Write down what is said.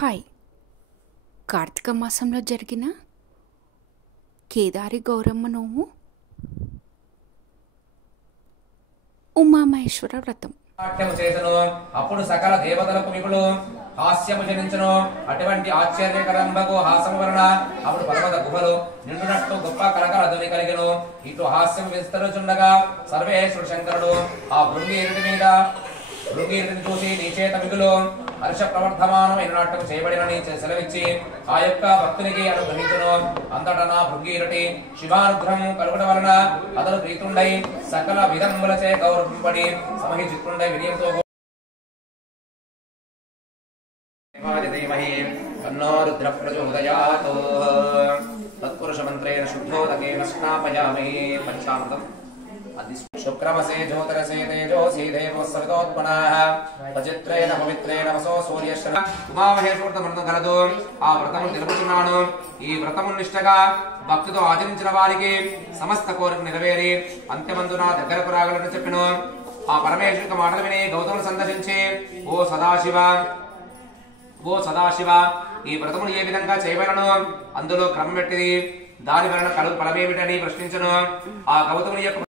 Hi. Karthika మాసంలో జరిగిన కేదారి గౌరమ్మ నోము, ఉమామహేశ్వర వ్రతం. నాట్యము చేసెను. అప్పుడు సకల దేవతలకు మిగులు హాస్యము జనించును. అటువంటి ఆశ్చర్యకరంబగు హాసము వలన అప్పుడు పర్వత గుహలు నిండునట్టు గొప్ప కలకల ధ్వని కలిగెను. ఇటు హాస్యం విస్తరుచుండగా సర్వేశ్వరుడు శంకరుడు ఆ భృంగిరుడిని చూసి నీ చేత మిగులు హర్ష ప్రవర్ధమానమైన నాట్యం చేయబడినని సెలవిచ్చి ఆ యొక్క భక్తునికి అనుగ్రహించును. అంతటా నా భృంగిరుటి శివానుగ్రహం కలుగుట వలన అతను ప్రీతుండై సకల విధములచే గౌరవింపడి సమహి చిత్తుండై వినయంతో తన్నో రుద్ర ప్రచోదయాత్. తత్పురుష మంత్రేణ శుద్ధోదకేన స్నాపయామి. పంచామృతం శుక్రమసే జ్యోతిరసే తేజోసి దేవో సవితోత్పన్నాః పవిత్రేణ పవిత్రేణ వసో సూర్యశ్ర. ఉమామహేశ్వరుడు వ్రతం కలదు. ఆ వ్రతమును తెలుపుతున్నాను. ఈ వ్రతము నిష్టగా భక్తితో ఆచరించిన వారికి సమస్త కోరిక నెరవేరి అంత్యమందు నా దగ్గరకు రాగలని చెప్పెను. ఆ పరమేశ్వరుడి మాటలు విని గౌతమును సందర్శించి ఓ సదాశివ ఈ వ్రతమును ఏ విధంగా చేయవలను, అందులో క్రమం పెట్టిది, దాని వలన కలుగు ఫలమేమిటని ప్రశ్నించను. ఆ గౌతముని యొక్క